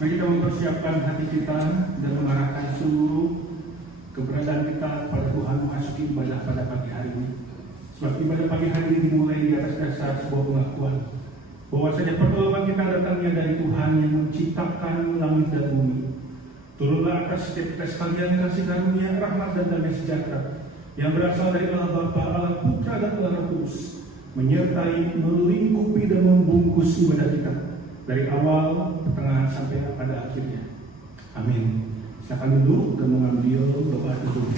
Mari kita mempersiapkan hati kita dan mengarahkan seluruh keberadaan kita pada Tuhan memasuki ibadah pada pagi hari ini. Sebab ibadah pagi hari ini dimulai di atas dasar sebuah pengakuan bahwa saja pertolongan kita datangnya dari Tuhan yang menciptakan langit dan bumi. Turunlah atas setiap kita sekalian kasih karunia, rahmat dan damai sejahtera yang berasal dari Allah Bapa, Allah Putra dan Allah Roh Kudus, menyertai, melingkupi dan membungkus ibadah kita dari awal, pertengahan sampai pada akhirnya. Amin. Silakan duduk dan mengambil doa tutup.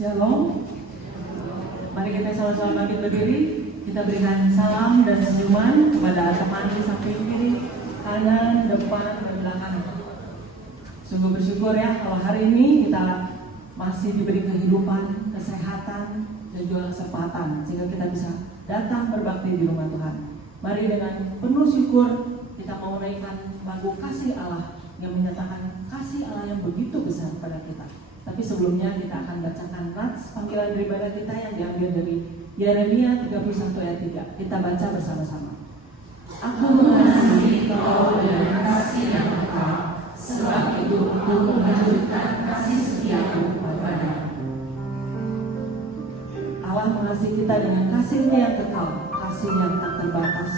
Shalom. Mari kita sama-sama bangkit berdiri. Kita berikan salam dan senyuman kepada teman di samping kiri, kanan, depan, dan belakang. Sungguh bersyukur ya kalau hari ini kita masih diberi kehidupan, kesehatan, dan juga kesempatan sehingga kita bisa datang berbakti di rumah Tuhan. Mari dengan penuh syukur kita mau menaikkan lagu kasih Allah yang menyatakan kasih Allah yang begitu besar pada kita. Tapi sebelumnya kita akan bacakan nats panggilan daripada kita yang diambil dari Yeremia 31 ayat 3. Kita baca bersama-sama. Aku mengasihi kau dengan kasih yang kekal, sebab itu aku melanjutkan kasih setiaku kepadamu. Allah mengasihi kita dengan kasih-Nya yang kekal, kasih yang tak terbatas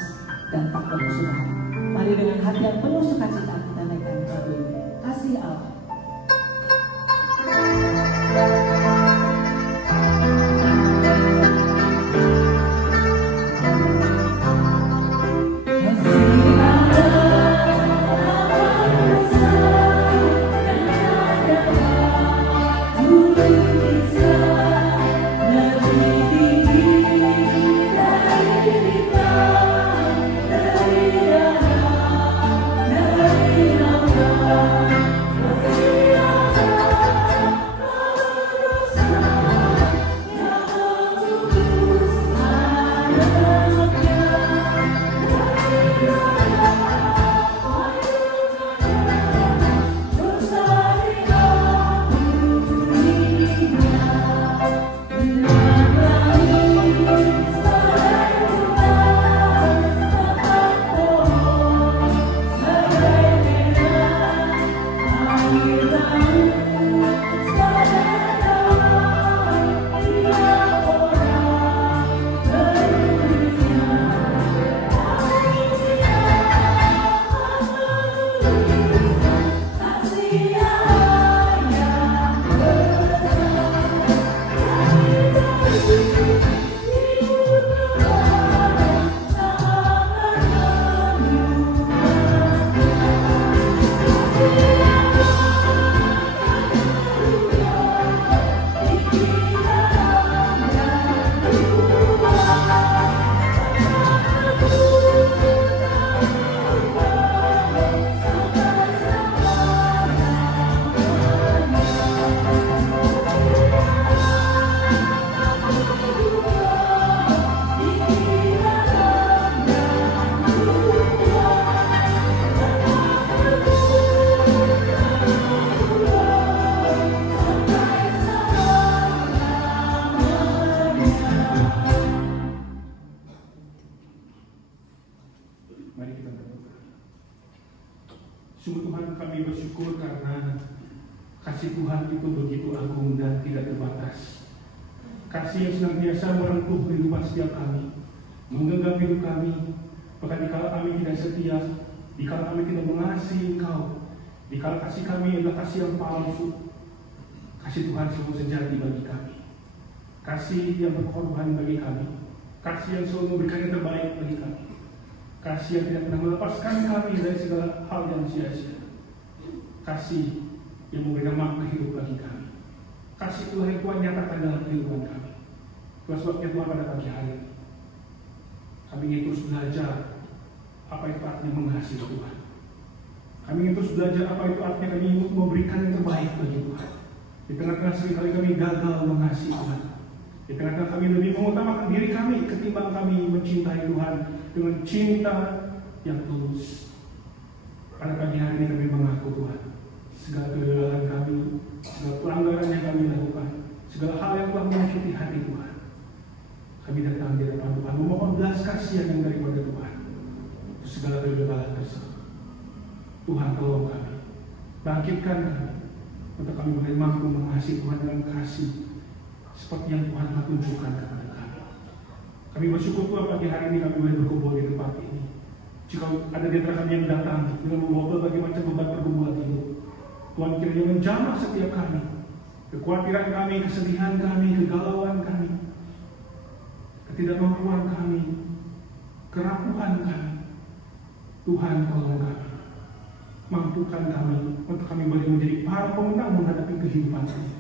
dan tak berkesudahan. Mari dengan hati yang penuh sukacita kita naikkan lagu ini. Kasih Allah. Sungguh Tuhan, kami bersyukur karena kasih Tuhan itu begitu agung dan tidak terbatas. Kasih yang senantiasa merengkuh kehidupan setiap kami, menggenggam hidup kami, bahkan dikala kami tidak setia, dikala kami tidak mengasihi Engkau, dikala kasih kami adalah kasih yang palsu, Kasih Tuhan sungguh sejati bagi kami. Kasih yang berkorban bagi kami. Kasih yang selalu memberikan yang terbaik bagi kami. Kasih yang tidak pernah melepaskan kami dari segala hal yang sia-sia. Kasih yang memberikan makna hidup bagi kami. Kasih Tuhan yang Tuhan nyatakan dalam kehidupan kami. Itulah sebabnya Tuhan pada pagi hari ini kami ingin terus belajar apa itu artinya mengasihi Tuhan. Kami ingin terus belajar apa itu artinya kami ingin memberikan yang terbaik bagi Tuhan. Di tengah-tengah seringkali kami gagal mengasihi Tuhan. Di tengah-tengah kami lebih mengutamakan diri kami ketimbang kami mencintai Tuhan dengan cinta yang tulus. Pada pagi hari ini kami mengaku Tuhan, segala kegagalan kami, segala pelanggaran yang kami lakukan, segala hal yang telah menyakiti hati Tuhan, kami datang di depan Tuhan memohon belas kasihan yang daripada Tuhan. Segala kegagalan tersebut, Tuhan tolong kami, bangkitkan kami, untuk kami boleh mampu mengasihi Tuhan dengan kasih seperti yang Tuhan telah tunjukkan kepada kami. Kami bersyukur Tuhan pagi hari ini kami boleh berkumpul di tempat ini. Jika ada di antara kami yang datang dengan membawa berbagai macam beban pergumulan hidup, Tuhan kiranya menjamah setiap kami, kekhawatiran kami, kesedihan kami, kegalauan kami, ketidakmampuan kami, kerapuhan kami. Tuhan tolong kami, mampukan kami untuk kami boleh menjadi para pemenang menghadapi kehidupan ini.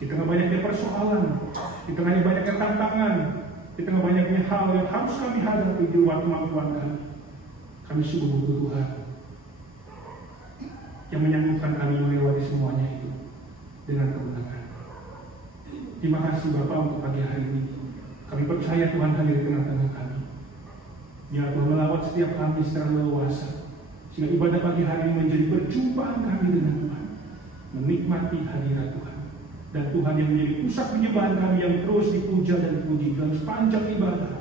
Di tengah banyaknya persoalan, di tengah banyaknya tantangan, di tengah banyaknya hal yang harus kami hadapi di luar kemampuan kami sungguh butuh Tuhan yang menyanggupan kami melewati semuanya itu dengan kemenangan. Terima kasih Bapa untuk pagi hari ini. Kami percaya Tuhan hadir di tengah-tengah kami. Biar Tuhan melawat setiap kami secara leluasa, sehingga ibadah pagi hari ini menjadi perjumpaan kami dengan Tuhan, menikmati hadirat Tuhan. Dan Tuhan yang menjadi pusat penyembahan kami yang terus dipuja dan dipuji dalam sepanjang ibadah,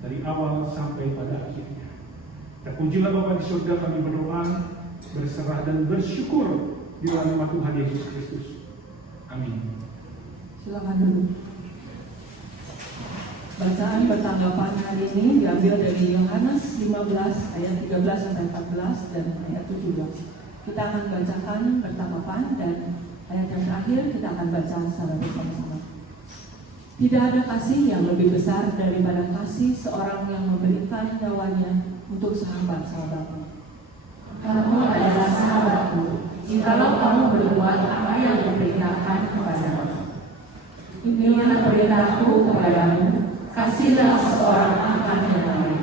dari awal sampai pada akhirnya. Dan pujilah Bapa di surga, kami berdoa, berserah dan bersyukur di dalam nama Tuhan Yesus Kristus. Amin. Silakan dulu. Bacaan bertanggapan hari ini diambil dari Yohanes 15 ayat 13 sampai 14 dan ayat 17. Kita akan bacakan bertanggapan dan ayat yang terakhir kita akan baca secara bersama-sama. Tidak ada kasih yang lebih besar daripada kasih seorang yang memberikan nyawanya untuk sahabat-sahabatnya. Kamu adalah sahabatku, jikalau kamu berbuat apa yang diperintahkan kepadamu. Inilah perintahku kepadamu, kasihlah seorang akan yang lain.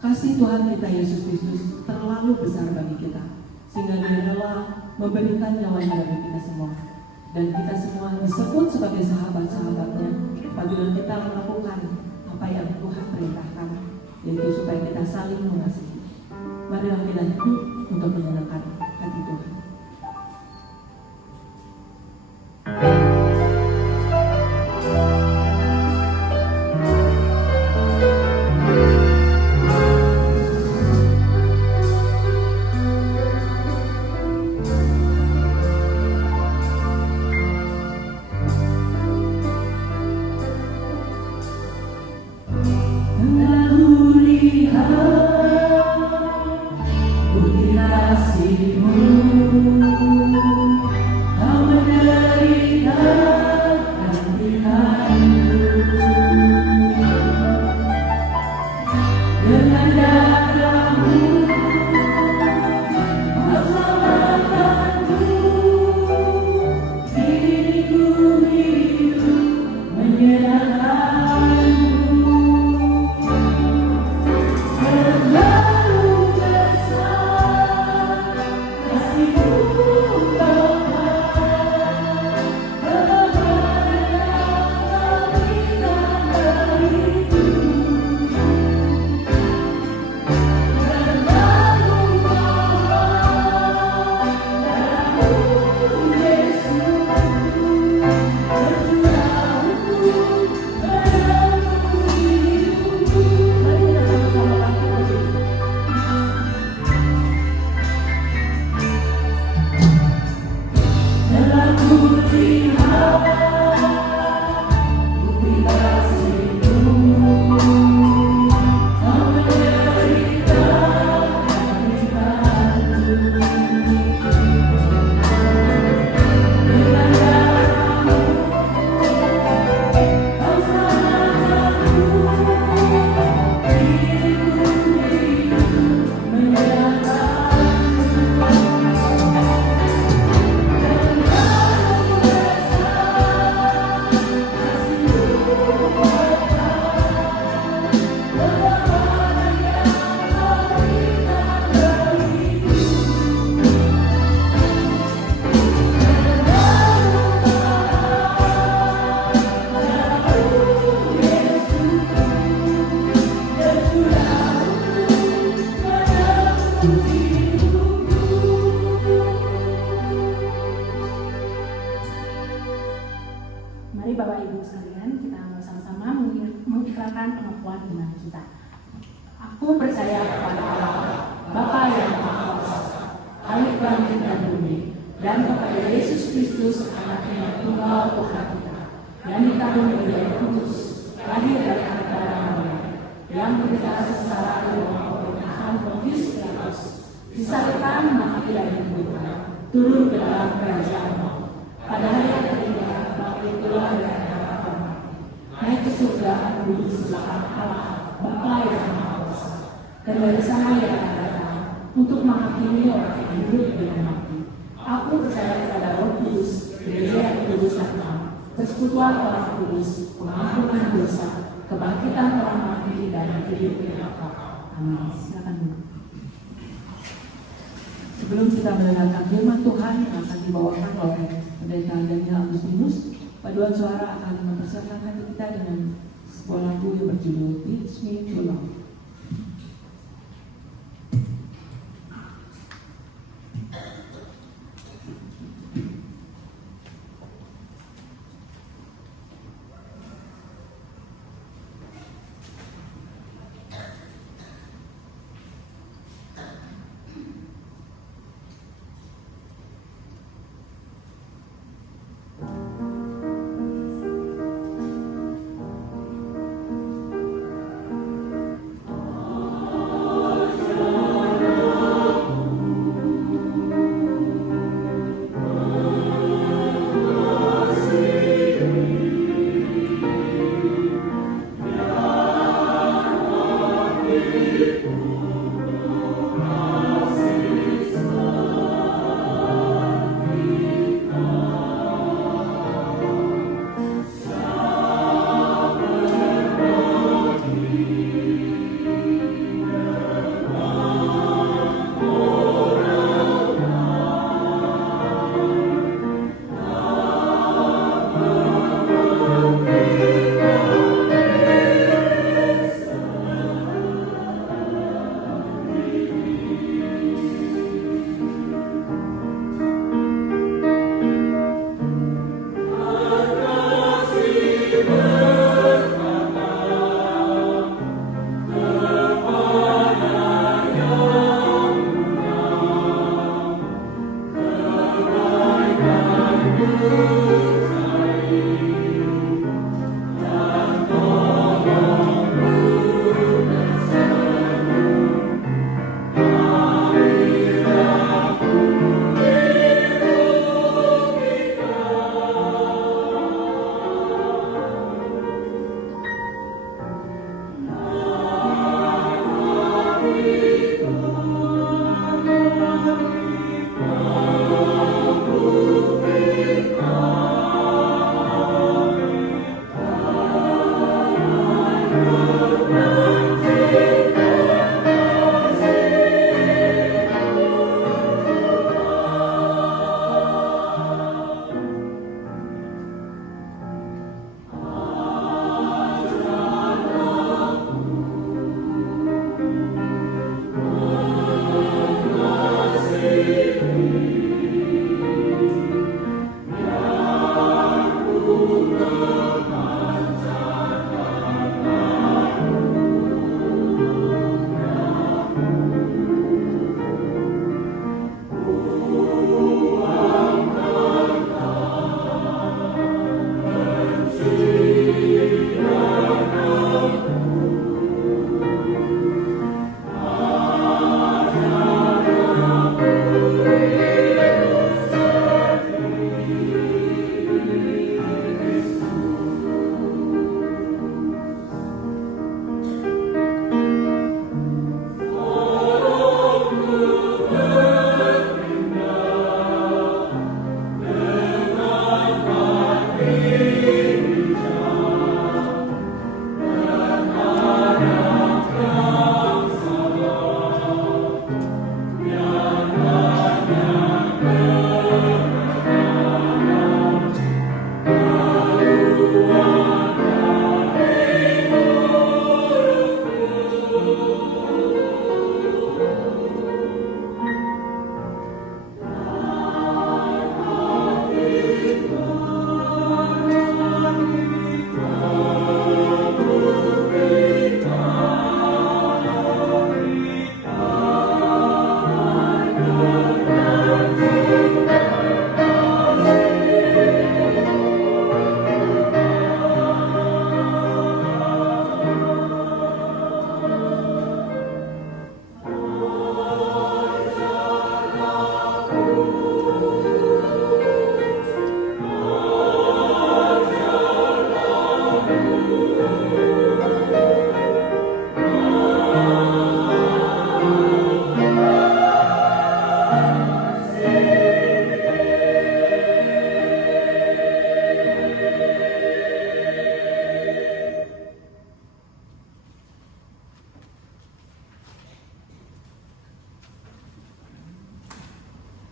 Kasih Tuhan kita Yesus Kristus terlalu besar bagi kita, sehingga Dia rela memberikan nyawanya bagi kita semua. Dan kita semua disebut sebagai sahabat-sahabatnya apabila kita melakukan apa yang Tuhan perintahkan, yaitu supaya kita saling mengasihi. Marilah kita hidup untuk menyenangkan hati Tuhan. Kasih menyatakan pengakuan iman kita. Aku percaya kepada Allah, Bapa yang Maha Kuasa, Khalik langit dan bumi, dan kepada Yesus Kristus, Anak yang tunggal Tuhan kita, yang dikaruniai Roh Kudus, lahir dari anak darah Maria, yang berita secara roh pemerintahan Pontius Pilatus, disalibkan mati dan dikubur, turun ke dalam kerajaan maut. Pada hari yang ketiga, bangkit keluar dari antara orang mati, naik ke surga duduk di sebelah Allah, Bapa yang Maha Kuasa, dan dari sana yang akan datang untuk menghakimi orang yang hidup dan mati. Aku percaya kepada Roh Kudus, Gereja yang kudus dan am, persekutuan orang kudus, pengampunan dosa, kebangkitan orang mati dan hidup yang kekal. Amin. Silakan dulu. Sebelum kita mendengarkan firman Tuhan yang akan dibawakan oleh Pendeta Daniel Agustinus, paduan suara akan mempersiapkan hati kita dengan sebuah lagu yang berjudul Teach Me to Love.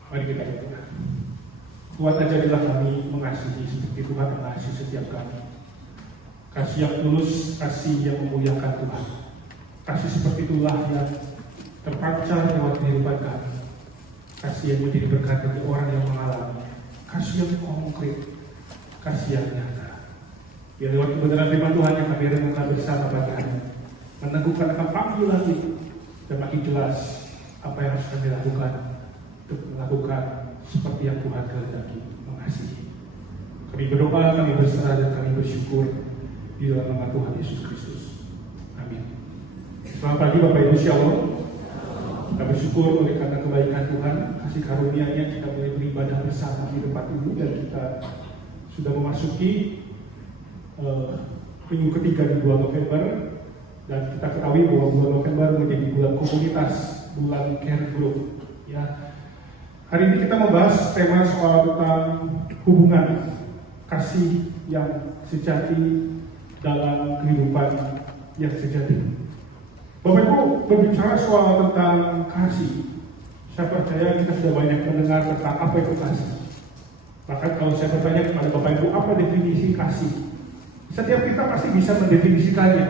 Mari kita berdoa. Tuhan, ajarilah kami mengasihi seperti Tuhan mengasihi setiap kami. Kasih yang tulus, kasih yang memuliakan Tuhan. Kasih seperti itulah yang terpancar lewat kehidupan kami. Kasih yang menjadi berkat bagi orang yang mengalami. Kasih yang konkret, kasih yang nyata. Ya, lewat kebenaran firman Tuhan yang kami renungkan bersama pagi hari, meneguhkan akan panggilan itu dan makin jelas apa yang harus kami lakukan untuk melakukan seperti yang Tuhan kehendaki, mengasihi. Kami berdoa, kami berserah dan kami bersyukur di dalam nama Tuhan Yesus Kristus. Amin. Selamat pagi Bapak Ibu, Shalom. Kita bersyukur oleh karena kebaikan Tuhan, kasih karunia-Nya kita boleh beribadah bersama di tempat ini, dan kita sudah memasuki minggu ketiga di bulan November, dan kita ketahui bahwa bulan November menjadi bulan komunitas, bulan care group. Ya, hari ini kita membahas tema soal tentang hubungan kasih yang sejati dalam kehidupan yang sejati. Bapak Ibu berbicara soal tentang kasih, saya percaya kita sudah banyak mendengar tentang apa itu kasih. Bahkan kalau saya bertanya kepada Bapak Ibu apa definisi kasih, setiap kita pasti bisa mendefinisikannya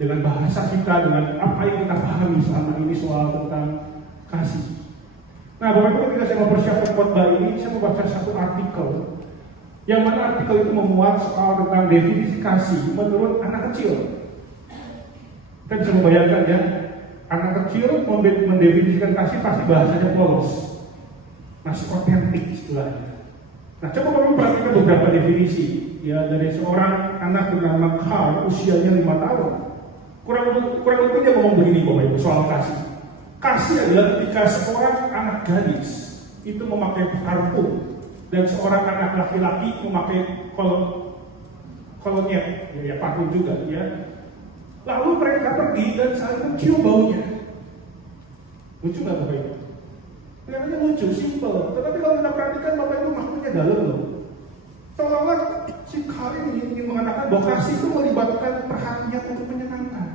dengan bahasa kita, dengan apa yang kita pahami selama ini soal tentang kasih. Nah, Bapak Ibu, ketika saya mempersiapkan khotbah ini, saya membaca satu artikel, yang mana artikel itu memuat soal tentang definisi kasih menurut anak kecil. Kita bisa membayangkan ya, anak kecil mendefinisikan kasih pasti bahasanya polos, masih otentik istilahnya. Nah, coba kamu perhatikan beberapa definisi ya dari seorang anak bernama Carl, usianya 5 tahun. Kurang lebih dia ngomong begini Bapak Ibu soal kasih. Kasih adalah ketika seorang anak gadis itu memakai parfum dan seorang anak laki-laki memakai kolonial, ya parfum juga ya. Lalu mereka pergi dan saling mencium baunya. Lucu nggak Bapak Ibu? Kelihatannya lucu, simpel. Tetapi kalau kita perhatikan Bapak Ibu, maknanya dalam loh. Seolah-olah si Carl ini ingin mengatakan bahwa kasih itu melibatkan perhatian untuk menyenangkan.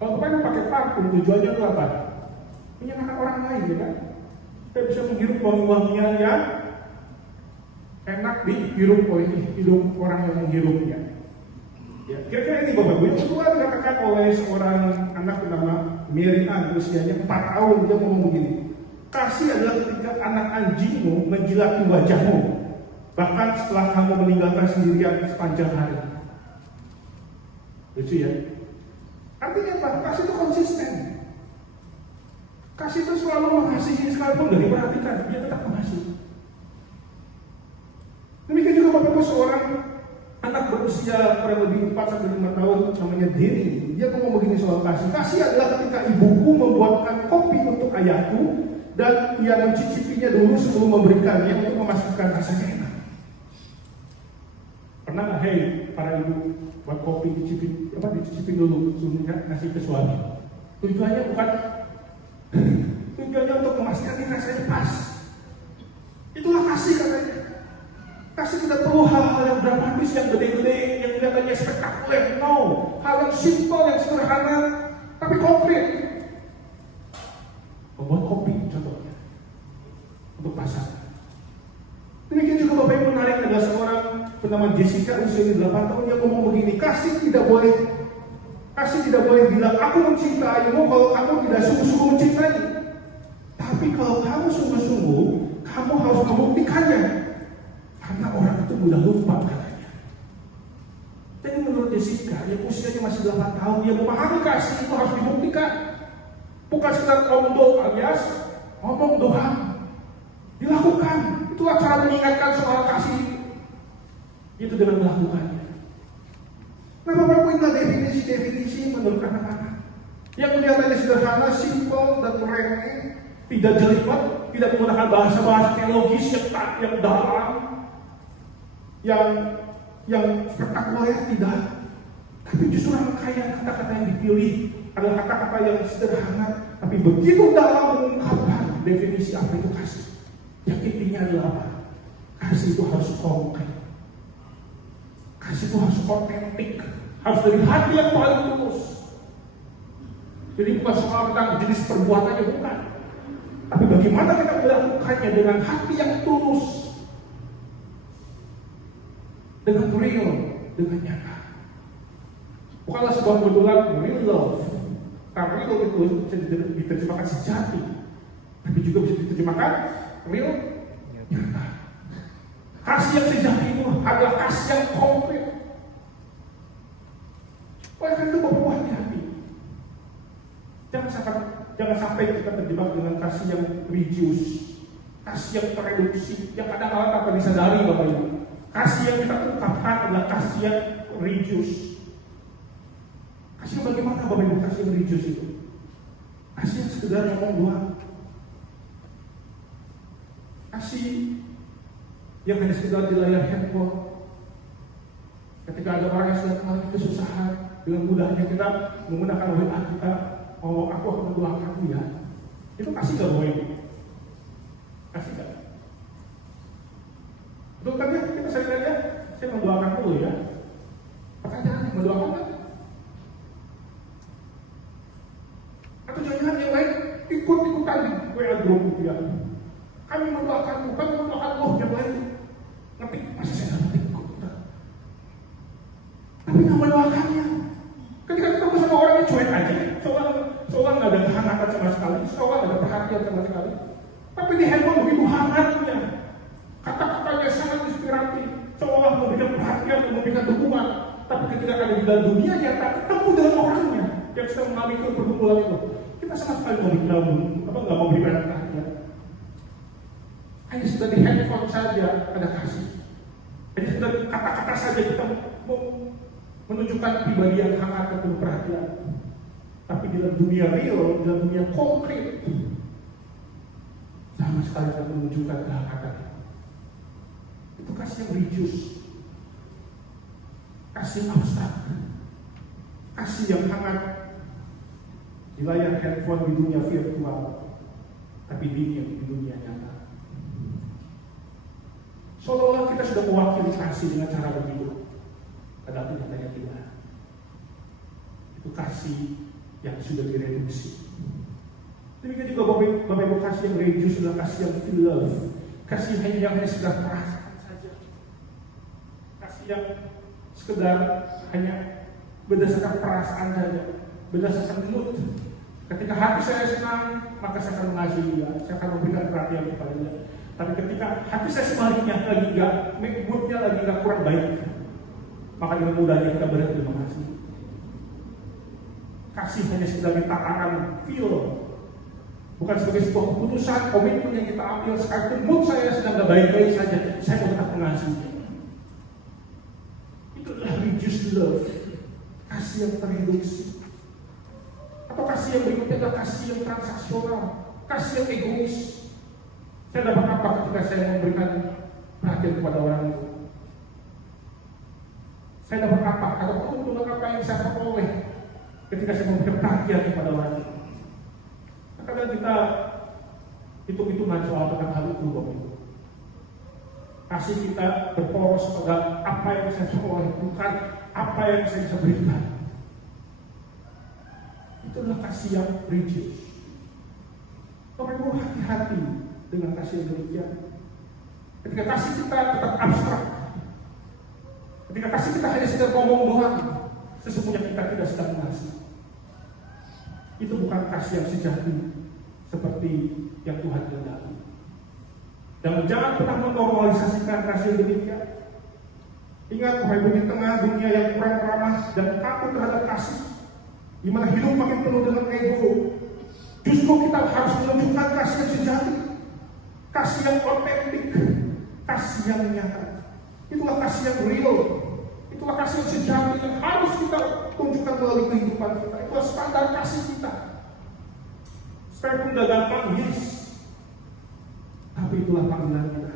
Kalau Bapak Ibu pakai parfum, tujuannya itu apa? Menyenangkan orang lain, ya kan? Kita bisa menghirup wangi-wangian yang enak dihirup oleh hidung orang yang menghirupnya. Ya, kira-kira ini Bapak Ibu, yang kedua dikatakan oleh seorang anak bernama Mary Ann, usianya 4 tahun, dia ngomong begini. Kasih adalah ketika anak anjingmu menjilati wajahmu, bahkan setelah kamu meninggalkan sendirian sepanjang hari. Lucu ya? Artinya apa? Kasih itu konsisten. Kasih itu selalu mengasihi, sekalipun gak diperhatikan, dia tetap mengasihi. Demikian juga Bapak Ibu, seorang anak berusia kurang lebih 4-5 tahun namanya Denny. Dia ngomong begini soal kasih. Kasih adalah ketika ibuku membuatkan kopi untuk ayahku dan ia mencicipinya dulu sebelum memberikannya untuk memastikan rasanya enak. Pernah nggak, hei para ibu, buat kopi dicicipin dulu sebelum ngasih ke suami? Tujuannya bukan tujuannya untuk memastikan ini rasanya pas. Itulah kasih katanya. Kasih tidak perlu hal-hal yang dramatis, yang gede-gede, yang kelihatannya spektakuler. No, hal yang simple, yang sederhana, tapi konkret. Membuat kopi contohnya untuk pasar. Demikian juga Bapak Ibu, menarik adalah seorang bernama Jessica, usianya 8 tahun, yang ngomong begini, kasih tidak boleh bilang aku mencintaimu kalau kamu tidak sungguh-sungguh mencintai. Tapi kalau kamu sungguh-sungguh, kamu harus membuktikannya. Karena orang itu mudah lupa katanya. Jadi menurut Jessica, yang usianya masih 8 tahun, dia memahami kasih itu harus dibuktikan. Bukan sekedar omdo alias ngomong doang. Dilakukan. Itulah cara mengingatkan soal kasih. Itu dengan melakukannya. Nah Bapak Ibu, inilah definisi menurut anak-anak. Yang kelihatannya sederhana, simpel dan remeh, tidak jelimet, tidak menggunakan bahasa-bahasa teologis yang dalam, yang spektakuler, tidak. Tapi justru rangkaian kata-kata yang dipilih adalah kata-kata yang sederhana, tapi begitu dalam mengungkapkan definisi apa itu kasih. Yang intinya adalah apa? Kasih itu harus konkret. Kasih itu harus otentik, harus dari hati yang paling tulus. Jadi bukan soal tentang jenis perbuatannya, bukan. Tapi bagaimana kita melakukannya dengan hati yang tulus, dengan real, dengan nyata. Bukanlah sebuah kebetulan real love. Karena real itu bisa diterjemahkan sejati, tapi juga bisa diterjemahkan real, nyata. Kasih yang sejati itu adalah kasih yang konkret. Oleh karena itu Bapak hati-hati. Jangan sampai kita terjebak dengan kasih yang religius, kasih yang tereduksi, yang kadang-kadang tanpa disadari Bapak Ibu. Kasih yang kita ungkapkan adalah kasih yang religius. Kasih yang bagaimana Bapak Ibu kasih yang religius itu? Kasih yang sekedar ngomong doang. Kasih yang hanya sekedar di layar handphone. Ketika ada orang yang sedang mengalami kesusahan, dengan mudahnya kita menggunakan WA kita, oh aku akan mendoakanmu ya. Itu kasih gak Bapak Ibu? Kasih gak? Betul kan ya? Kita sering aja, saya mendoakan dulu ya. Pertanyaan, mendoakan kan? Atau jangan yang lain ikut-ikutan di WA group gitu ya. Kami mendoakanmu, kami mendoakan loh yang lain. Ngetik, masa saya gak ngetik ikut-ikutan? Tapi gak mendoakannya. Ketika ketemu sama orang yang cuek aja, seolah gak ada kehangatan sama sekali, seolah gak ada perhatian sama sekali. Tapi di handphone begitu hangatnya, kata-katanya sangat inspiratif, seolah memberikan perhatian dan memberikan dukungan. Tapi ketika ada di dalam dunia nyata, ketemu dengan orangnya yang sedang mengalami pergumulan itu, kita sama sekali nggak mau berikan perhatian. Hanya sudah di handphone saja ada kasih. Hanya sudah kata-kata saja kita menunjukkan pribadi yang hangat dan penuh perhatian. Tapi di dalam dunia real, di dalam dunia konkret, sama sekali tidak menunjukkan kehangatan. Itu kasih yang religius, kasih yang abstrak, kasih yang hangat di layar handphone di dunia virtual, tapi di dunia nyata. Seolah-olah kita sudah mewakili kasih dengan cara begitu, padahal nyatanya tidak. Itu kasih yang sudah direduksi. Demikian juga Bapak Ibu, kasih yang religius adalah kasih yang feel love, kasih yang hanya sekedar perasaan saja, kasih yang sekedar hanya berdasarkan perasaan saja, berdasarkan mood. Ketika hati saya senang, maka saya akan mengasihi dia, saya akan memberikan perhatian kepada dia. Tapi ketika hati saya sebaliknya lagi enggak, moodnya lagi enggak kurang baik, maka dengan mudahnya kita berhenti mengasihi. Kasih hanya sekedar takaran feel, bukan sebagai sebuah keputusan, komitmen yang kita ambil. Sekalipun mood saya sedang gak baik-baik saja, saya tetap mengasihi. Itu adalah religious love, kasih yang tereduksi. Atau kasih yang berikutnya adalah kasih yang transaksional, kasih yang egois. Saya dapat apa ketika saya memberikan perhatian kepada orang itu? Saya dapat apa? Atau keuntungan apa yang saya peroleh ketika saya memberikan perhatian kepada orang itu? Kadang kita hitung-hitungan soal tentang hal itu, Bapak Ibu. Kasih kita berporos pada apa yang saya peroleh, bukan apa yang saya bisa berikan. Itu adalah kasih yang religius. Bapak Ibu, hati-hati dengan kasih yang demikian. Ketika kasih kita tetap abstrak, ketika kasih kita hanya sekedar ngomong doang, sesungguhnya kita tidak sedang mengasihi. Itu bukan kasih yang sejati seperti yang Tuhan kehendaki. Dan jangan pernah menormalisasikan kasih yang demikian. Ingat, Bapak Ibu, di tengah dunia yang kurang ramah dan takut terhadap kasih, di mana hidup makin penuh dengan ego, justru kita harus menunjukkan kasih yang sejati, kasih yang otentik, kasih yang nyata. Itulah kasih yang real, itulah kasih yang sejati yang harus kita tunjukkan melalui kehidupan kita. Itulah standar kasih kita. Sekalipun gak gampang, yes, tapi itulah panggilan kita.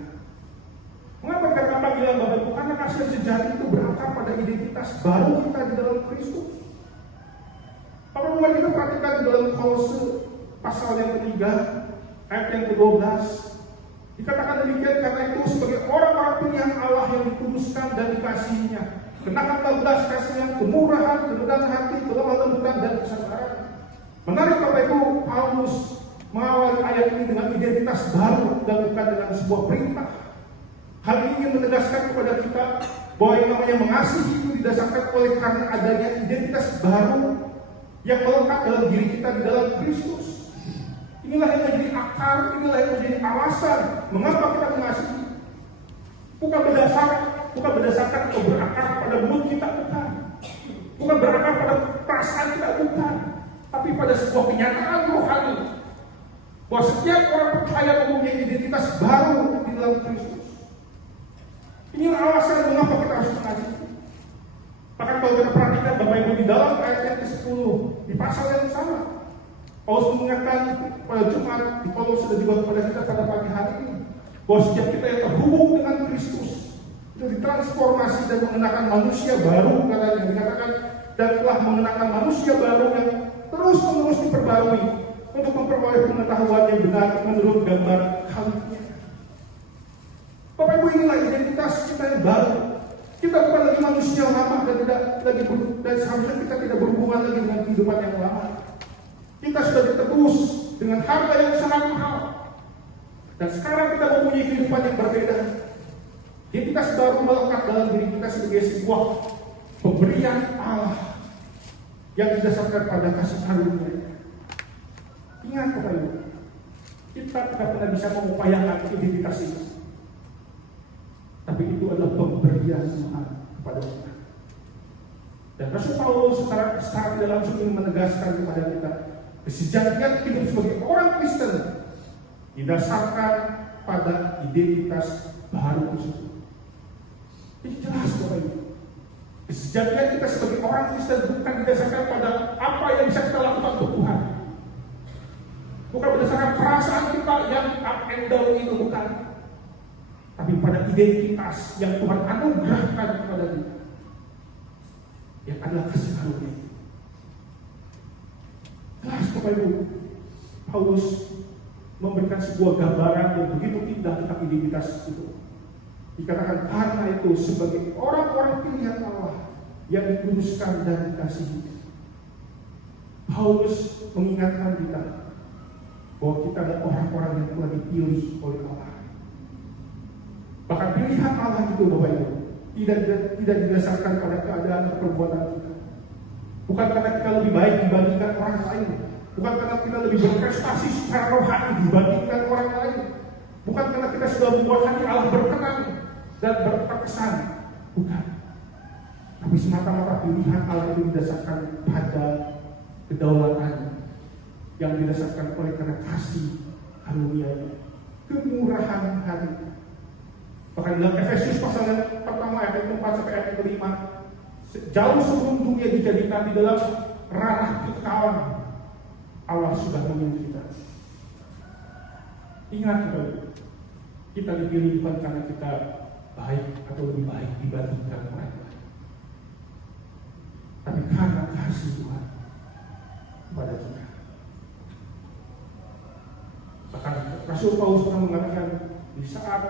Mengapa dikatakan panggilan Bapak Ibu? Karena kasih yang sejati itu berakar pada identitas baru kita di dalam Kristus. Bapak Ibu, kita perhatikan di dalam Kolose pasal yang ketiga, ayat yang ke-12, dikatakan demikian, karena itu sebagai orang-orang pilihan Allah yang dikuduskan dan dikasihinya, kenakanlah belas kasihan, kemurahan, kerendahan hati, kelemah lembutan dan kesabaran. Menarik Bapak Ibu, Paulus mengawali ayat ini dengan identitas baru dan bukan dengan sebuah perintah. Hal ini ingin menegaskan kepada kita bahwa yang namanya mengasihi itu didasarkan oleh karena adanya identitas baru yang melekat dalam diri kita di dalam Kristus. Inilah yang menjadi akar, inilah yang menjadi alasan mengapa kita mengasihi. Bukan berdasarkan atau berakar pada mulut kita, bukan. Bukan berakar pada perasaan kita, bukan. Tapi pada sebuah kenyataan rohani bahwa setiap orang percaya mempunyai identitas baru di dalam Kristus. Inilah alasan mengapa kita harus mengasihi. Bahkan kalau kita perhatikan Bapak Ibu di dalam ayat yang ke-10 di pasal yang sama, Paulus mengingatkan pada Jumat, di Paulus sudah juga kepada kita pada pagi hari ini, bahwa setiap kita yang terhubung dengan Kristus itu ditransformasi dan mengenakan manusia baru, katanya dikatakan, dan telah mengenakan manusia baru yang terus-menerus diperbarui untuk memperoleh pengetahuan yang benar menurut gambar Khalifnya. Bapak Ibu, inilah identitas kita yang baru. Kita bukan lagi manusia lama dan seharusnya kita tidak berhubungan lagi dengan kehidupan yang lama. Kita sudah ditebus dengan harga yang sangat mahal. Dan sekarang kita mempunyai kehidupan yang berbeda. Identitas baru melekat dalam diri kita sebagai sebuah pemberian Allah yang didasarkan pada kasih karunia. Ingat Bapak Ibu, kita tidak pernah bisa mengupayakan identitas itu. Tapi itu adalah pemberian Tuhan kepada kita. Dan Rasul Paulus secara tidak langsung ingin menegaskan kepada kita kesejatian hidup sebagai orang Kristen didasarkan pada identitas baru tersebut. Ini jelas Bapak Ibu. Kesejatian kita sebagai orang Kristen bukan didasarkan pada apa yang bisa kita lakukan untuk Tuhan. Bukan berdasarkan perasaan kita yang up and down itu, bukan. Tapi pada identitas yang Tuhan anugerahkan kepada kita, yang adalah kasih karunia. Jelas Bapak Ibu, Paulus memberikan sebuah gambaran yang begitu indah tentang identitas itu. Dikatakan karena itu sebagai orang-orang pilihan Allah yang dikuduskan dan dikasihi. Paulus mengingatkan kita bahwa kita adalah orang-orang yang telah dipilih oleh Allah. Bahkan pilihan Allah itu Bapak Ibu tidak didasarkan pada keadaan atau perbuatan kita. Bukan karena kita lebih baik dibandingkan orang lain. Bukan karena kita lebih berprestasi secara rohani dibandingkan orang lain. Bukan karena kita sudah membuat hati Allah berkenan dan berkesan. Bukan. Tapi semata-mata pilihan Allah itu didasarkan pada kedaulatan yang didasarkan oleh karena kasih karunia, kemurahan hati. Bahkan dalam Efesius pasal yang pertama ayat 4 sampai ayat 5, jauh sebelum dunia dijadikan di dalam ranah kekekalan, Allah sudah memilih kita. Ingat kita dipilih bukan karena kita baik atau lebih baik dibandingkan orang lain, tapi karena kasih Tuhan kepada kita. Bahkan Rasul Paulus pernah mengatakan di saat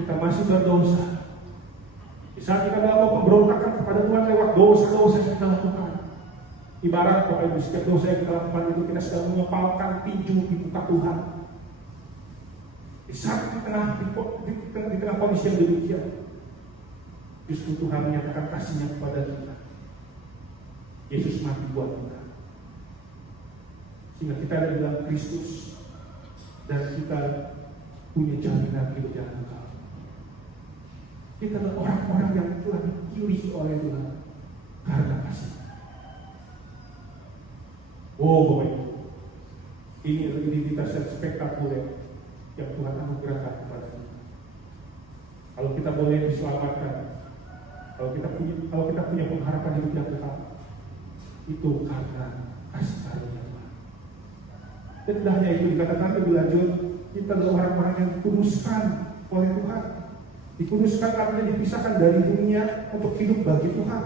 kita masih berdosa, di saat kita melakukan pemberontakan kepada Tuhan lewat dosa-dosa yang kita lakukan, ibarat Bapak Ibu, setiap dosa yang kita lakukan itu kita sedang menyepalkan tinju di muka Tuhan. Di saat di tengah kondisi yang demikian, justru Tuhan menyatakan kasihnya kepada kita. Yesus mati buat kita, sehingga kita ada di dalam Kristus dan kita punya jaminan hidup yang kekal. Kita adalah orang-orang yang telah dipilih oleh Tuhan karena kasih. Oh Bapak Ibu, ini adalah identitas yang spektakuler yang Tuhan anugerahkan kepada kita. Kalau kita boleh diselamatkan, kalau kita punya pengharapan hidup yang kekal, itu karena kasih karunia Tuhan. Dan tidak hanya itu, dikatakan lebih lanjut, kita adalah orang-orang yang dikuduskan oleh Tuhan. Dikuduskan artinya dipisahkan dari dunia untuk hidup bagi Tuhan.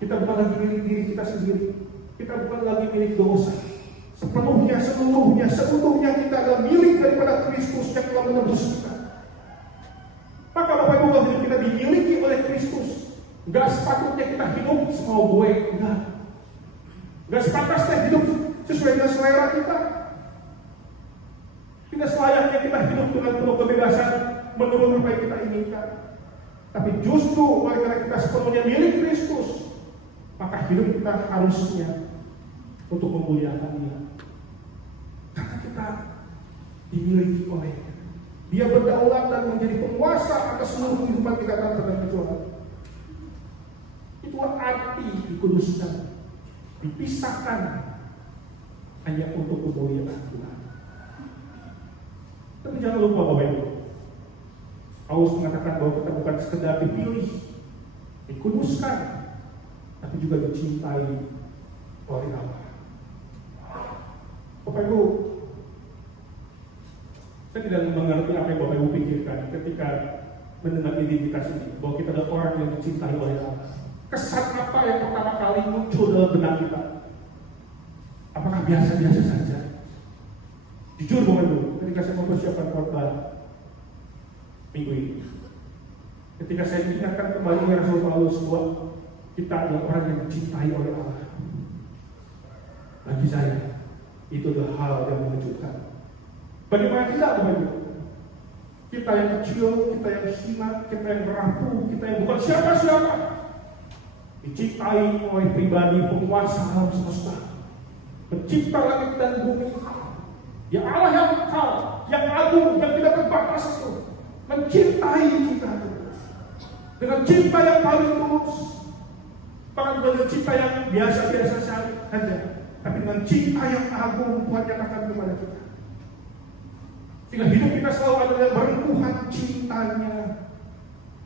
Kita bukan lagi milik diri kita sendiri. Kita bukan lagi milik dosa. Seluruhnya kita adalah milik daripada Kristus yang telah menebus kita. Maka Bapak Ibu, kalau hidup kita dimiliki oleh Kristus, gak sepatutnya kita hidup semau gue. Gak sepantasnya hidup sesuai dengan selera kita. Tidak selayaknya kita hidup dengan penuh kebebasan menurut apa yang kita inginkan. Tapi justru oleh karena kita sepenuhnya milik Kristus, maka hidup kita harusnya untuk memuliakan Dia. Karena kita dimiliki oleh-Nya. Dia berdaulat dan menjadi penguasa atas seluruh kehidupan kita tanpa terkecuali. Itulah arti dikuduskan, dipisahkan hanya untuk kemuliaan Tuhan. Tapi jangan lupa Bapak Ibu, Paulus mengatakan bahwa kita bukan sekedar dipilih, dikuduskan, tapi juga dicintai oleh Allah. Bapak Ibu, saya tidak mengerti apa yang Bapak Ibu pikirkan ketika mendengar identitas ini, bahwa kita adalah orang yang dicintai oleh Allah. Kesan apa yang pertama kali muncul dalam benak kita? Apakah biasa-biasa saja? Jujur Bapak Ibu, ketika saya mempersiapkan khotbah minggu ini, ketika saya diingatkan kembali Rasul Paulus bahwa kita adalah orang yang dicintai oleh Allah, bagi saya itu adalah hal yang mengejutkan. Bagaimana tidak Bapak Ibu? Kita yang kecil, kita yang hina, kita yang rapuh, kita yang bukan siapa-siapa, dicintai oleh pribadi penguasa alam semesta, pencipta langit dan bumi, ya Allah yang kekal, yang agung, yang tidak terbatas itu, mencintai kita dengan cinta yang paling tulus, bukan dengan cinta yang biasa-biasa saja, tapi dengan cinta yang agung Tuhan nyatakan kepada kita. Sehingga hidup kita selalu ada dalam berengkuhan cintanya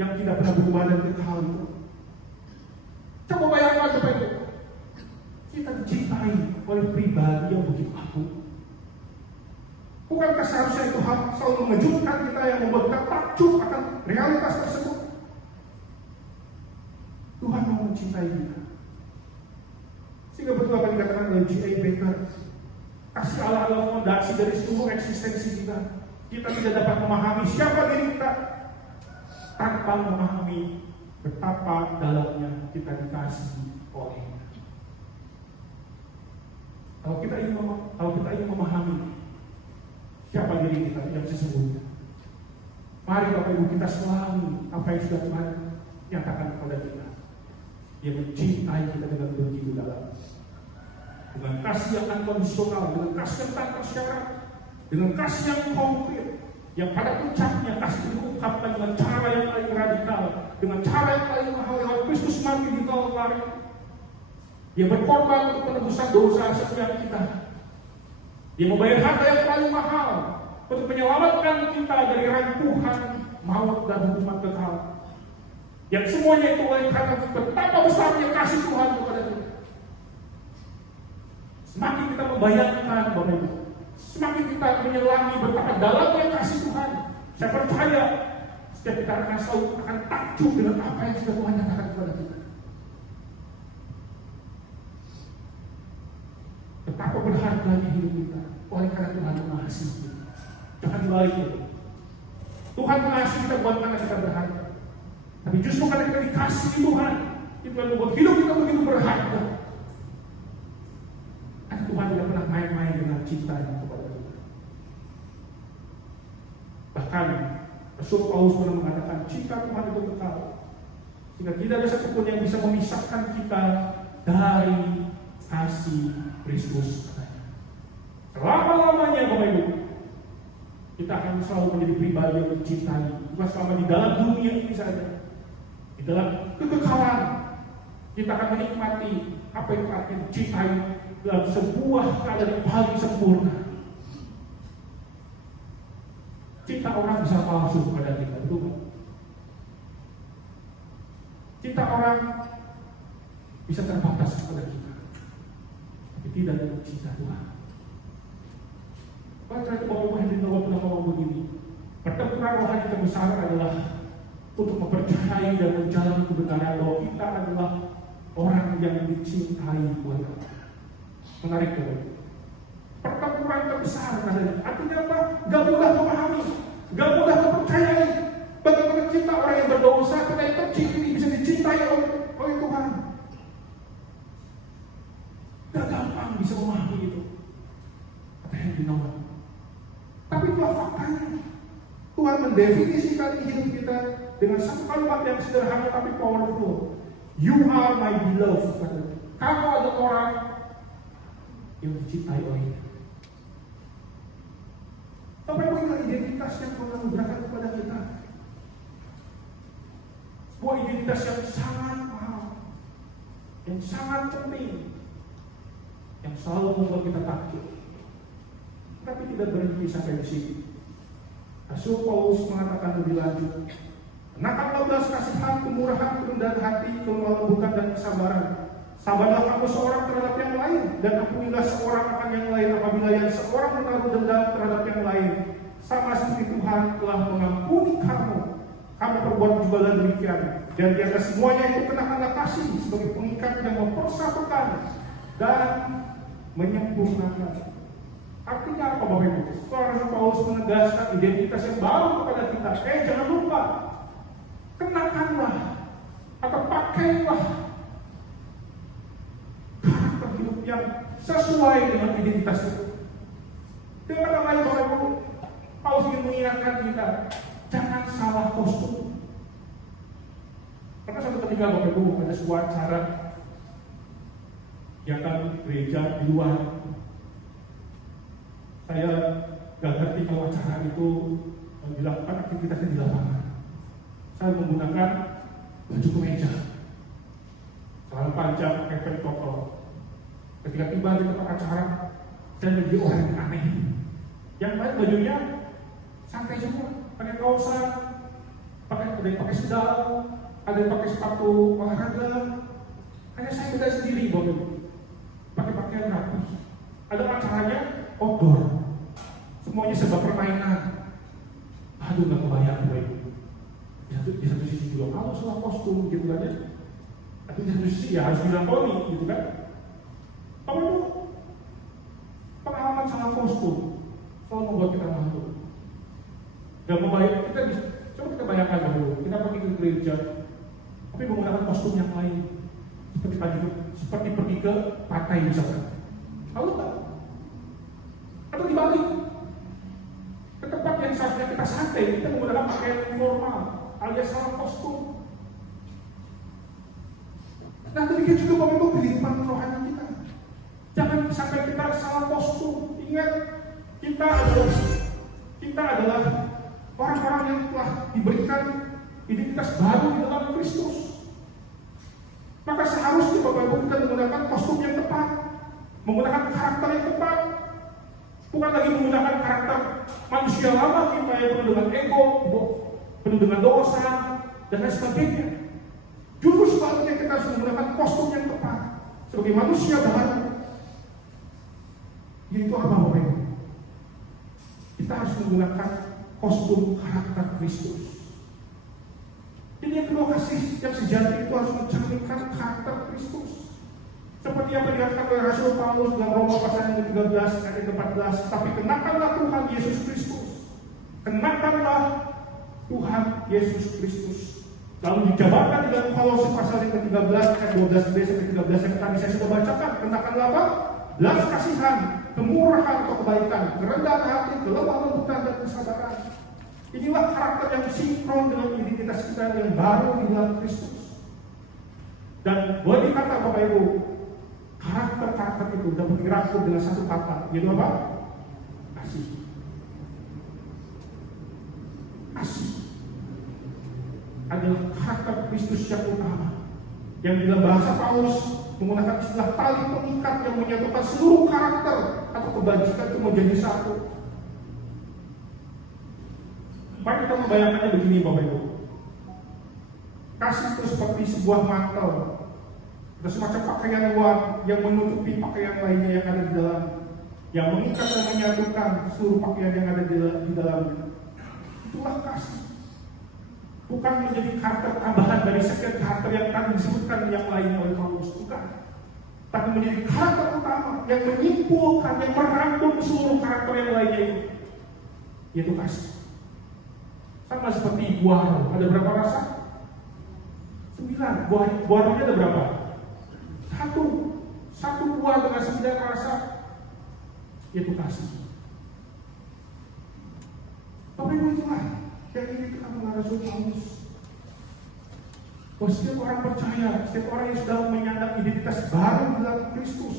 yang tidak pernah berubah dan kekal itu. Coba bayangkan Bapak Ibu, kita dicintai oleh pribadi yang begitu agung. Bukankah seharusnya itu hal selalu mengejutkan kita, yang membuat kita takjub akan realitas tersebut? Tuhan mau mencintai kita. Sehingga betul apa dikatakan oleh G.A. Baker, kasih Allah adalah fondasi dari seluruh eksistensi kita. Kita tidak dapat memahami siapa diri kita tanpa memahami betapa dalamnya kita dikasihi oleh-Nya. Kalau kita ingin memahami siapa diri kita yang sesungguhnya, mari Bapak Ibu kita selami apa yang sudah Tuhan nyatakan kepada kita. Dia mencintai kita dengan begitu dalam, dengan kasih yang unkondisional, dengan kasih yang tanpa syarat, dengan kasih yang konkret, yang pada puncaknya kasih diungkapkan dengan cara yang paling radikal, dengan cara yang paling mahal, lewat Kristus mati di Kalvari. Dia berkorban untuk penebusan dosa setiap kita. Dia membayar harga yang paling mahal untuk menyelamatkan kita dari rangkuhan maut dan hukuman kekal. Yang semuanya itu oleh karena betapa besarnya kasih Tuhan kepada kita. Semakin kita membayangkan Bapak Ibu, semakin kita menyelami betapa dalamnya kasih Tuhan, saya percaya setiap kita akan takjub dengan apa yang sudah Tuhan nyatakan kepada kita. Betapa berharganya hidup kita oleh karena Tuhan mengasihi kita. Jangan dibalik itu. Tuhan mengasihi kita bukan karena kita berharga, tapi justru karena kita dikasihi Tuhan, itu yang membuat hidup kita begitu berharga. Karena Tuhan tidak pernah main-main dengan cintanya kepada kita. Bahkan Rasul Paulus pernah mengatakan cinta Tuhan itu kekal, sehingga tidak ada satupun yang bisa memisahkan kita dari kasih Kristus. Selama-lamanya Bapak Ibu, kita akan selalu menjadi pribadi yang dicintai, bukan selama di dalam dunia ini saja. Di dalam kekekalan kita akan menikmati apa yang artinya dicintai dalam sebuah keadaan yang paling sempurna. Cinta orang bisa palsu kepada kita, betul kan? Cinta orang bisa terbatas kepada kita, tapi tidak dengan cinta Tuhan. Karena itu Bapak Ibu yang pernah ngomong begini, pertempuran rohani terbesar adalah untuk mempercayai dan menjalani kebenaran bahwa kita adalah orang yang dicintai oleh Allah. Menarik Bapak Ibu. Pertempuran terbesar adalah artinya apa? Gak mudah memahami, gak mudah mempercayai bagaimana cinta orang yang berdosa, kita yang kecil ini bisa dicintai oleh Tuhan. Gak gampang bisa memahami itu. Kata Henry Nouwen. Tapi itulah Tuhan mendefinisikan hidup kita dengan satu kalimat yang sederhana tapi powerful. You are my beloved. Kamu adalah orang yang dicintai oleh. Bapak Ibu, inilah identitas yang Tuhan berikan kepada kita. Sebuah identitas yang sangat mahal, yang sangat penting, yang selalu membuat kita takut. Tapi tidak berhenti sampai di sini. Rasul Paulus mengatakan lebih lanjut, kenakanlah belas kasihan, kemurahan, kerendahan hati, kelemah lembutan dan kesabaran. Sabarlah kamu seorang terhadap yang lain, dan ampunilah seorang akan yang lain apabila yang seorang menaruh dendam terhadap yang lain. Sama seperti Tuhan telah mengampuni kamu, kamu perbuat juga demikian. Dan di atas semuanya itu kenakanlah kasih sebagai pengikat yang mempersatukan dan menyempurnakan. Artinya apa Bapak Ibu? Rasul Paulus menegaskan identitas yang baru kepada kita. Jangan lupa, kenakanlah atau pakailah karakter hidup yang sesuai dengan identitas itu. Dengan kata lain Bapak Ibu, Paulus ingin mengingatkan kita, jangan salah kostum. Karena suatu ketika Bapak Ibu ada sebuah acara yang kan gereja di luar. Saya gak ngerti kalau acara itu dilakukan aktivitasnya di lapangan. Saya menggunakan baju kemeja, celana panjang, pakai pentokol. Ketika tiba di tempat acara, saya menjadi orang yang aneh. Yang lain bajunya santai semua, pakai kaosan, ada yang pakai sendal, ada yang pakai sepatu olahraga. Hanya saya beda sendiri, Bapak, pakai pakaian rapi. Ada acaranya outdoor, semuanya serba permainan. Aduh, gak kebayang Bapak Ibu. Di satu sisi juga kalau salah kostum gitu kan ya, tapi di satu sisi ya harus dilakoni gitu kan. Bapak Ibu, pengalaman salah kostum selalu membuat kita malu. Gak membayang, coba kita bayangkan dulu, kita pergi ke gereja, tapi menggunakan kostum yang lain, seperti pergi ke pantai misalkan. Lalu tak? Atau dibalik, ke tempat yang seharusnya kita santai, kita menggunakan pakaian formal, alias salah kostum. Nah demikian juga Bapak Ibu kehidupan rohani kita. Jangan sampai kita salah kostum. Ingat, kita adalah orang-orang yang telah diberikan identitas baru di dalam Kristus. Maka seharusnya Bapak Ibu kita menggunakan kostum yang tepat, menggunakan karakter yang tepat. Bukan lagi menggunakan karakter manusia lama kita yang penuh dengan ego, penuh dengan dosa, dan lain sebagainya. Justru sebaliknya kita harus menggunakan kostum yang tepat sebagai manusia baru. Yaitu apa Bapak Ibu? Kita harus menggunakan kostum karakter Kristus. Jadi yang kedua, kasih yang sejati itu harus mencerminkan karakter Kristus. Seperti yang dikatakan oleh Rasul Paulus dalam Roma pasal yang ke-13 ayat 14, tapi kenakanlah Tuhan Yesus Kristus. Kenakanlah Tuhan Yesus Kristus. Lalu dijabarkan di dalam Kolose pasal yang ke-13 ayat 12b sampai 13 yang tadi saya sudah bacakan. Kenakanlah apa? Belas kasihan, kemurahan atau kebaikan, kerendahan hati, kelemah lembutan dan kesabaran. Inilah karakter yang sinkron dengan identitas kita yang baru di dalam Kristus. Dan boleh dikata Bapak Ibu, karakter-karakter itu dapat dirangkum dengan satu kata, yaitu apa? Kasih. Kasih adalah karakter Kristus yang utama, yang dalam bahasa Paulus menggunakan istilah tali pengikat yang menyatukan seluruh karakter atau kebajikan itu menjadi satu. Mari kita membayangkannya begini Bapak Ibu. Kasih itu seperti sebuah mantel atau semacam pakaian luar yang menutupi pakaian lainnya yang ada di dalam, yang mengikat dan menyatukan seluruh pakaian yang ada di dalamnya. Itulah kasih. Bukan menjadi karakter tambahan dari sekian karakter yang tadi disebutkan yang lainnya oleh Paulus, bukan. Tapi menjadi karakter utama yang menyimpulkan, yang merangkum seluruh karakter yang lainnya itu, yaitu kasih. Sama seperti buah, ada berapa rasa? 9. Buahnya ada berapa? Satu buah dengan 9 rasa, yaitu kasih. Bapak Ibu, itulah Yang ini adalah Rasul Paulus. Bahwa setiap orang percaya, setiap orang yang sudah menyandang identitas baru dalam Kristus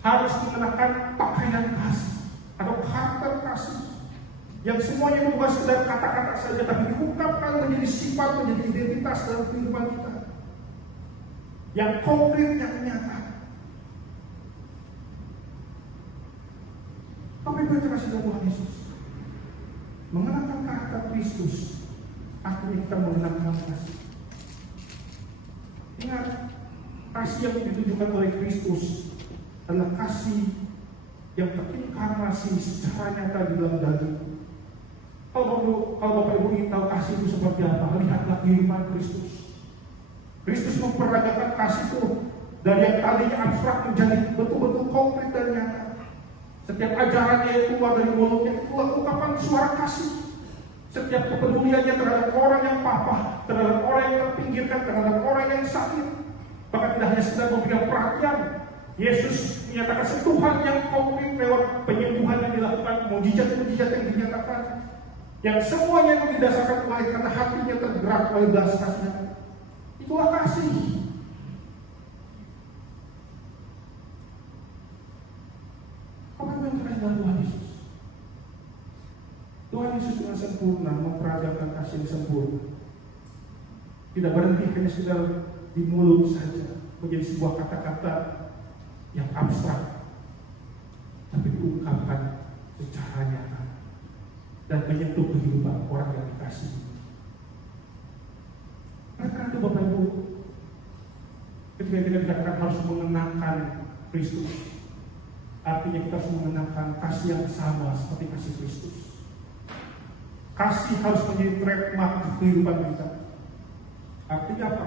harus mengenakan pakaian kasih atau karakter kasih yang semuanya bukan sekedar kata-kata saja, tapi diungkapkan menjadi sifat, menjadi identitas dalam kehidupan kita yang konkret, yang nyata. Apa itu yang dikasih Tuhan Yesus? Mengenakan karakter Kristus artinya kita mengenakan kasih. Ingat, kasih yang ditujukan oleh Kristus adalah kasih yang terinkarnasi secara nyata di dalam daging. Kalau Bapak Ibu ingin tahu kasih itu seperti apa, lihatlah kehidupan Kristus. Kristus memperagakan kasih itu dari yang tadinya abstrak menjadi betul-betul konkret dan nyata. Setiap ajarannya yang keluar dari mulutnya itu ungkapan suara kasih. Setiap kepeduliannya terhadap orang yang papa, terhadap orang yang terpinggirkan, terhadap orang yang sakit, bahkan tidak hanya sekedar memberikan perhatian. Yesus menyatakan sentuhan yang konkret lewat penyembuhan yang dilakukan, mujizat-mujizat yang dinyatakan, yang semuanya yang didasarkan oleh karena hatinya tergerak oleh belas kasihan. Itulah kasih. Apa yang terjadi dalam Tuhan Yesus? Tuhan Yesus dengan sempurna memperagakan kasih yang sempurna. Tidak berhenti hanya sekedar di mulut saja menjadi sebuah kata-kata yang abstrak, tapi diungkapkan secara nyata dan menyentuh kehidupan orang yang dikasihi. Karena itu Bapak Ibu, ketika kita dikatakan harus mengenakan Kristus, artinya kita harus mengenakan kasih yang sama seperti kasih Kristus. Kasih harus menjadi trademark kehidupan kita. Artinya apa?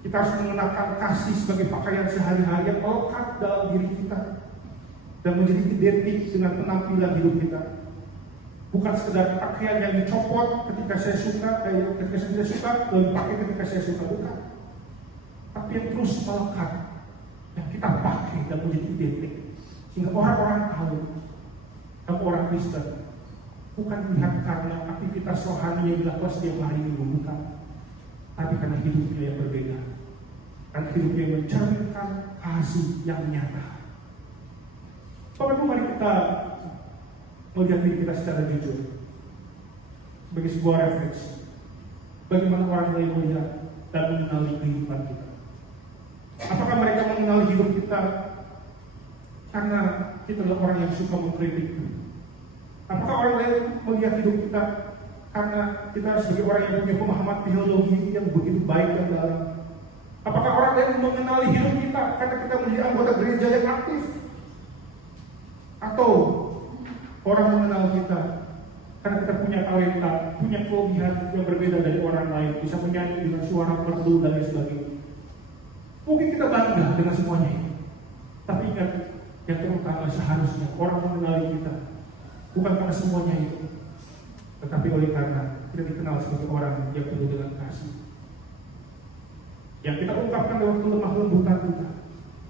Kita harus mengenakan kasih sebagai pakaian sehari-hari yang melekat dalam diri kita dan menjadi identik dengan penampilan hidup kita. Bukan sekedar pakaian yang dicopot ketika saya suka, ketika saya tidak suka, lalu dipakai ketika saya suka, bukan. Tapi yang terus melekat, yang kita pakai dan menjadi identik, sehingga orang-orang tahu kamu orang Kristen. Bukan melihat karena aktivitas rohani yang dilakukan setiap hari ini, bukan. Tapi karena hidupnya yang berbeda. Karena hidupnya yang mencerminkan kasih yang nyata. Bapak Ibu, mari kita melihat diri kita secara jujur sebagai sebuah refleksi. Bagaimana orang lain melihat dan mengenali kehidupan kita. Apakah mereka mengenali hidup kita karena kita adalah orang yang suka mengkritik? Apakah orang lain melihat hidup kita karena kita sebagai orang yang punya pemahaman teologi yang begitu baik dan dalam? Apakah orang lain mengenali hidup kita karena kita menjadi anggota gereja yang aktif? Atau orang mengenal kita karena kita punya talenta, punya kelebihan yang berbeda dari orang lain, bisa menyanyi dengan suara merdu dan lain sebagainya? Mungkin kita bangga dengan semuanya ini. Tapi ingat, yang terutama seharusnya orang mengenali kita bukan karena semuanya itu, tetapi oleh karena kita dikenal sebagai orang yang penuh dengan kasih. Yang kita ungkapkan lewat kelemah lembutan kita,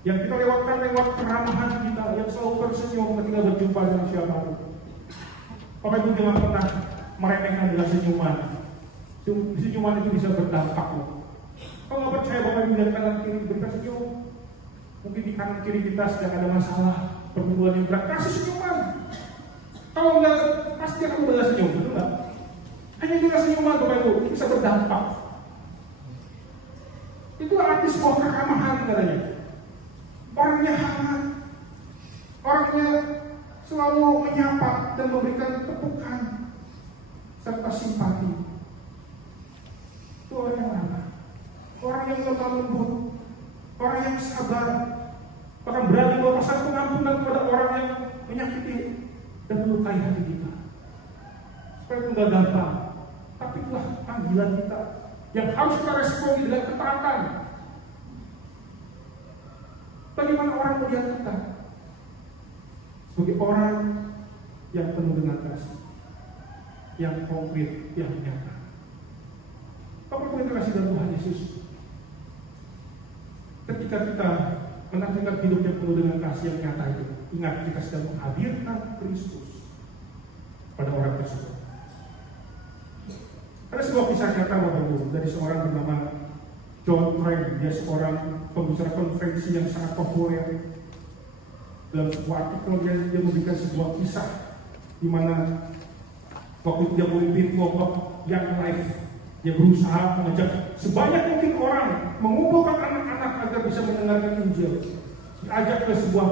yang kita lewatkan lewat keramahan kita, yang selalu tersenyum ketika berjumpa dengan siapapun. Bapak Ibu jangan pernah meremehkan dengan senyuman. Senyuman itu bisa berdampak. Kalau nggak percaya Bapak Ibu lihat kanan kiri berikan senyum. Mungkin di kanan kiri kita sedang ada masalah pergumulan yang berat, kasih senyuman. Kalau enggak, pasti akan balas senyum, betul nggak? Hanya dengan senyuman Bapak Ibu bisa berdampak. Itulah arti sebuah keramahan katanya. Orangnya hangat, orangnya selalu menyapa dan memberikan tepukan serta simpati. Itu orang yang apa? Orang yang lemah lembut, orang yang sabar, bahkan berani memesan pengampunan kepada orang yang menyakiti dan melukai hati kita. Supaya itu nggak gampang, tapi itulah panggilan kita yang harus kita responi dengan ketaatan. Bagaimana orang melihat kita? Sebagai orang yang penuh dengan kasih, yang konkret, yang nyata. Apa yang kasih dari Tuhan Yesus? Ketika kita menampilkan hidup yang penuh dengan kasih yang nyata itu, ingat kita sedang menghadirkan Kristus pada orang tersebut. sebuah kisah nyata Bapak Ibu dari seorang bernama John Craig. Dia seorang pembicara konferensi yang sangat populer. Dalam sebuah artikel dia memberikan sebuah kisah di mana waktu itu dia memimpin kelompok Young Life. Dia berusaha mengajak sebanyak mungkin orang, mengumpulkan anak-anak agar bisa mendengarkan Injil. Diajak ke sebuah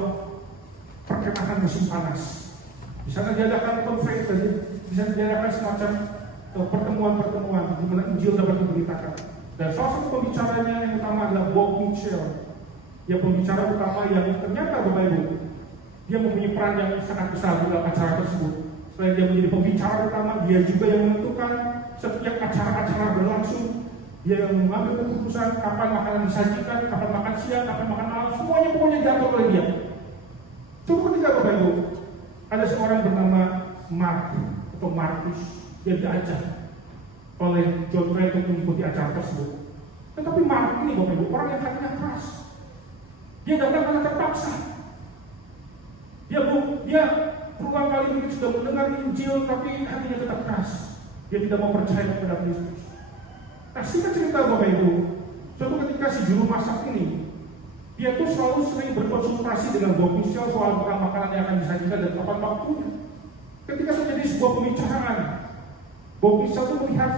perkemahan musim panas. Di sana diadakan konferensi, di sana diadakan semacam pertemuan-pertemuan di mana Injil dapat diberitakan. Dan salah satu pembicaranya yang utama adalah Bob Mitchell. Dia pembicara utama yang ternyata Bapak Ibu, dia mempunyai peran yang sangat besar dalam acara tersebut. Selain dia menjadi pembicara utama, dia juga yang menentukan setiap acara-acara berlangsung. Dia yang mengambil keputusan kapan makanan disajikan, kapan makan siang, kapan makan malam, semuanya pokoknya diatur oleh dia. Suatu ketika Bapak Ibu, ada seorang bernama Mark atau Markus. Dia diajak oleh John Craig untuk mengikuti acara tersebut. Tetapi Mark ini Bapak Ibu, orang yang hatinya keras. Dia datang karena terpaksa. Dia berulang kali mungkin sudah mendengar Injil, tapi hatinya tetap keras. Dia tidak mau percaya kepada Kristus. Nah, singkat cerita Bapak Ibu, suatu ketika si juru masak ini, dia tuh selalu sering berkonsultasi dengan Bob Mitchell soal makanan yang akan disajikan dan kapan waktunya. Ketika terjadi sebuah pembicaraan, Bob Mitchell tuh melihat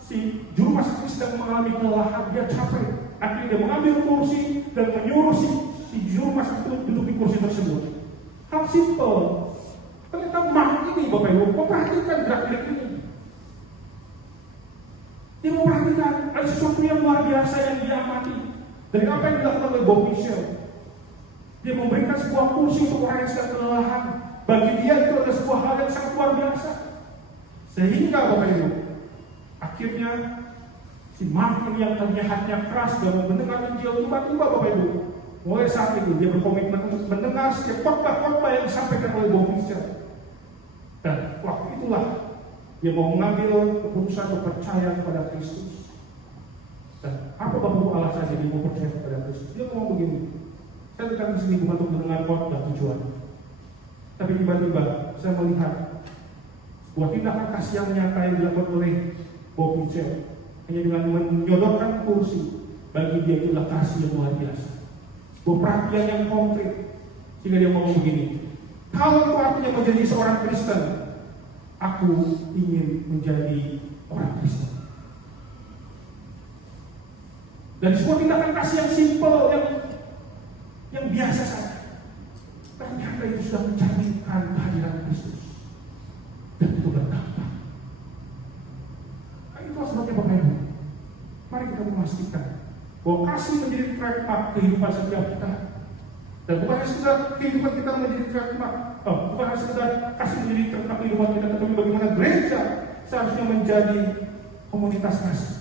si juru masak ini sedang mengalami kelelahan, dia capek. Akhirnya dia mengambil kursi dan menyuruh si juru masak itu duduk di kursi tersebut. Hal simple. Ternyata Mark ini Bapak Ibu memperhatikan gerak-gerik ini. Dia memperhatikan ada sesuatu yang luar biasa yang dia amati dari apa yang dilakukan oleh Bob Mitchell. Dia memberikan sebuah kursi untuk orang yang sedang kelelahan. Bagi dia itu ada sebuah hal yang sangat luar biasa. Sehingga Bapak Ibu, akhirnya si Mark ini yang tadinya hatinya keras dan mendengar Injil, tiba-tiba Bapak Ibu, mulai saat itu dia berkomitmen untuk mendengar setiap khotbah-khotbah yang disampaikan oleh Bob Mitchell. Dan waktu itulah dia mau mengambil keputusan untuk percaya kepada Kristus. Dan apa Bapak Ibu alasannya dia mau percaya kepada Kristus? Dia ngomong begini, saya datang ke sini bukan untuk mendengar khotbah tujuan, tapi tiba-tiba saya melihat sebuah tindakan kasih yang nyata yang dilakukan oleh Bob Mitchell. Hanya dengan menyodorkan kursi, bagi dia itulah kasih yang luar biasa. Sebuah perhatian yang konkret. Sehingga dia ngomong begini, kalau itu artinya menjadi seorang Kristen, aku ingin menjadi orang Kristen. Dan sebuah tindakan kasih yang simpel, yang biasa saja, ternyata itu sudah mencerminkan kehadiran Kristus. Dan itu berdampak. Nah, itulah sebabnya Bapak Ibu, mari kita memastikan bahwa kasih menjadi trademark kehidupan setiap kita. Dan bukan hanya sekedar kehidupan kita menjadi trademark, bukan hanya sekedar kasih menjadi trademark kehidupan kita, tetapi bagaimana gereja seharusnya menjadi komunitas kasih.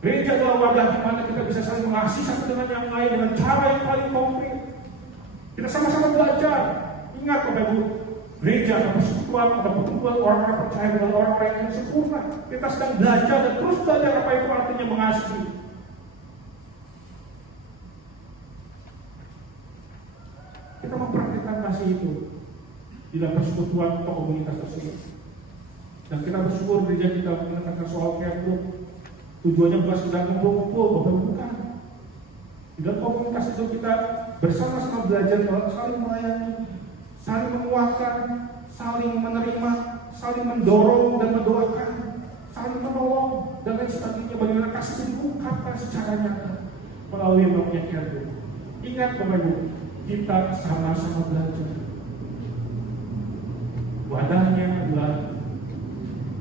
Gereja adalah wadah di mana kita bisa saling mengasihi satu dengan yang lain dengan cara yang paling konkret. Kita sama-sama belajar. Ingat Bapak Ibu, gereja atau persekutuan atau perkumpulan orang-orang percaya dengan orang-orang yang sempurna. Kita sedang belajar dan terus belajar apa itu artinya mengasihi. Kita mempraktikkan kasih itu di dalam persekutuan atau komunitas tersebut. Dan kita bersyukur gereja kita menekankan soal care group. Tujuannya bukan sekedar kumpul-kumpul, Bapak Ibu, bukan. Di dalam komunitas itu kita bersama-sama belajar saling melayani, saling menguatkan, saling menerima, saling mendorong dan mendoakan, saling menolong, dan lain sebagainya. Bagaimana kasih diungkapkan secara nyata melalui yang namanya care group. Ingat Bapak Ibu, kita sama-sama belajar. Wadahnya adalah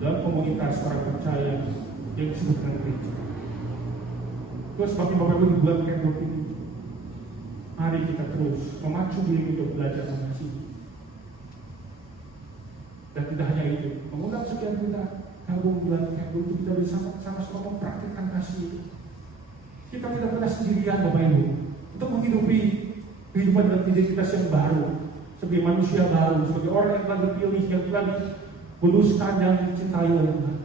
dalam komunitas orang percaya yang disebut dengan gereja. Terus bagi Bapak Ibu di bulan care group ini, mari kita terus memacu diri untuk belajar mengasihi. Dan tidak hanya itu, mengundang sekian kita gabung bulan care group itu kita bisa sama-sama mempraktikkan kasih itu. Kita tidak pernah sendirian Bapak Ibu untuk menghidupi kehidupan dalam identitas yang baru, sebagai manusia baru, sebagai orang yang telah dipilih, yang telah dikuduskan dan dicintai oleh Tuhan.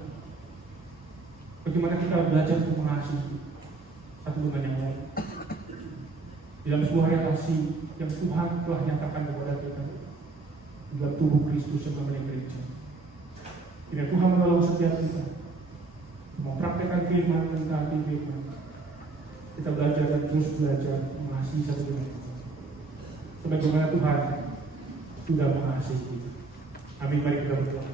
Bagaimana kita belajar untuk mengasihi satu dengan yang lain di dalam sebuah relasi yang Tuhan telah nyatakan kepada kita di dalam tubuh Kristus yang namanya gereja. Kiranya Tuhan menolong setiap kita mempraktikkan firman dan taati firman. Kita belajar dan terus belajar mengasihi satu dengan yang lain. Sebagaimana Tuhan sudah mengasihi kita. Amin. Mari kita berdoa.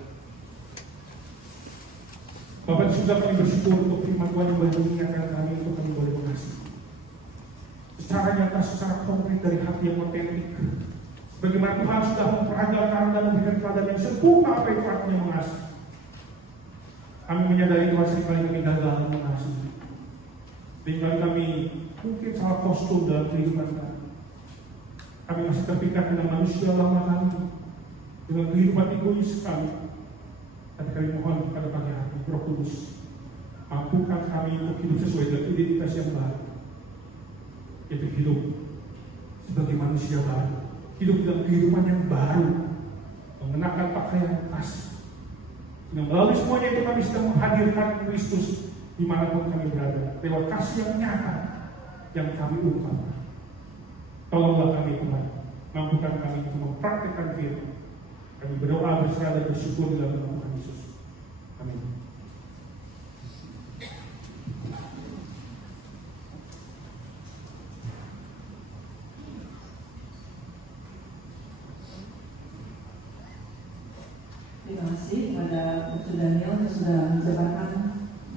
Bapak di surga, kami bersyukur untuk firman Tuhan yang boleh mengingatkan kami untuk kami boleh mengasihi. Secara nyata, secara konkret dari hati yang otentik. Bagaimana Tuhan sudah memperagalkan dan memberikan teladan yang sempurna apa itu artinya mengasihi. Kami menyadari Tuhan seringkali kami gagal mengasihi. Seringkali kami mungkin salah kostum dalam kehidupan kami. Kami masih terpikat dengan manusia lama kami, dengan kehidupan egois kami. Tapi kami mohon kepada pagi hari Roh Kudus, mampukan kami untuk hidup sesuai dengan identitas yang baru, yaitu hidup sebagai manusia baru, hidup dalam kehidupan yang baru, mengenakan pakaian kasih. Dengan melalui semuanya itu kami sedang menghadirkan Kristus dimanapun kami berada, lewat kasih yang nyata yang kami ungkapkan. Tolonglah kami Tuhan, mampukan kami untuk mempraktikkan firman. Kami berdoa, berserah dan bersyukur dalam nama Tuhan Yesus. Amin. Terima kasih kepada Dr. Daniel yang sudah menjabarkan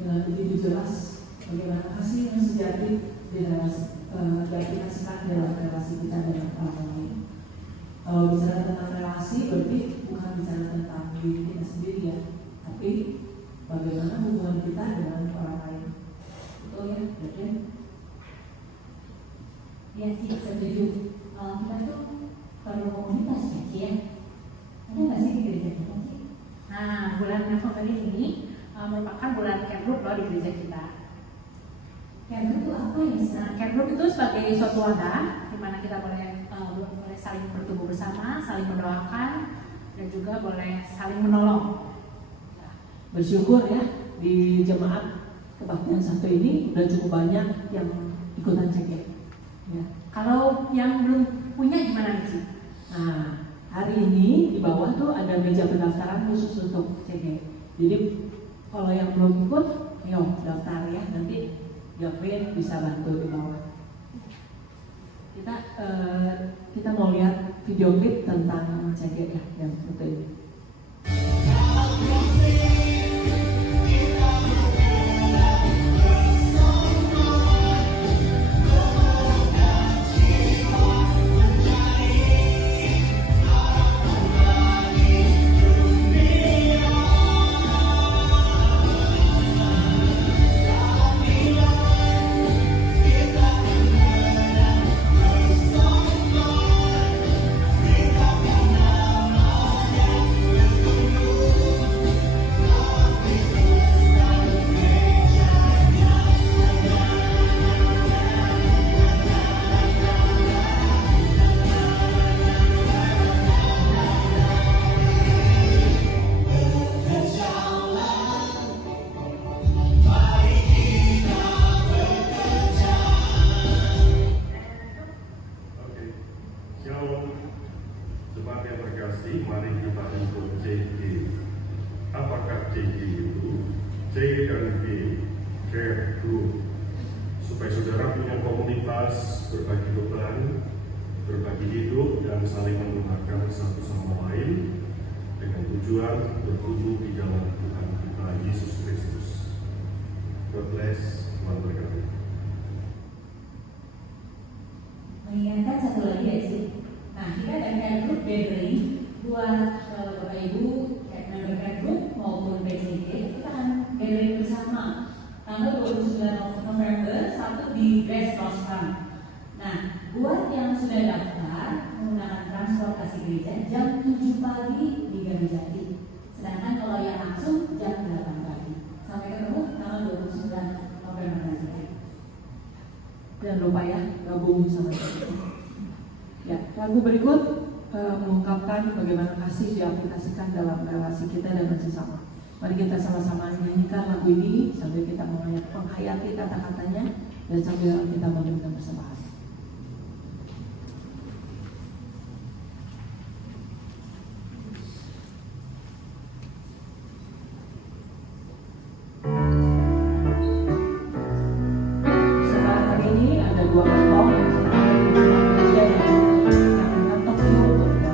dengan begitu jelas bagaimana kasih yang sejati yang diaplikasikan dalam relasi kita dengan orang lain. Kalau bicara tentang relasi berarti bukan bicara tentang diri kita sendiri ya, tapi bagaimana hubungan kita dengan orang lain. Betul ya, betul? Ya sih, setuju. Kita tuh perlu komunitas ya. Ada nggak sih di gereja kita sih? Nah, bulan November ini merupakan bulan care group loh di gereja kita. Care group itu apa ya? Nah, care group itu sebagai suatu wadah di mana kita boleh saling bertumbuh bersama, saling mendoakan, dan juga boleh saling menolong. Bersyukur ya di jemaat kebaktian satu ini udah cukup banyak yang ikutan CG. Ya. Kalau yang belum punya gimana nih? Nah, hari ini di bawah tuh ada meja pendaftaran khusus untuk CG. Jadi kalau yang belum ikut, yuk daftar ya, nanti Gavin bisa bantu di bawah. Kita mau lihat video klip tentang CG ya, yang seperti ini. Berbagi beban, berbagi hidup, dan saling mendoakan satu sama lain dengan tujuan bertumbuh di dalam Tuhan kita Yesus Kristus. God bless, Tuhan berkati. Mengingatkan satu lagi ya sih. Nah, kita ada care group gathering buat Bapak Ibu, member care group maupun PCG. Kita akan gathering bersama tanggal 29 November 1 di Grace Rostam. Nah, buat yang sudah daftar menggunakan transportasi gereja jam 7 pagi di Garijati. Sedangkan kalau yang langsung jam 8 pagi. Sampai ketemu tanggal 29 November nanti. Jangan lupa ya, gabung sama kita. Ya, lagu berikut mengungkapkan bagaimana kasih diaplikasikan dalam relasi kita dan sesama. Mari kita sama-sama nyanyikan lagu ini sambil kita menghayati kata-katanya dan sambil kita memberikan persembahan. dua kantong dia yang kantong itu untuk dua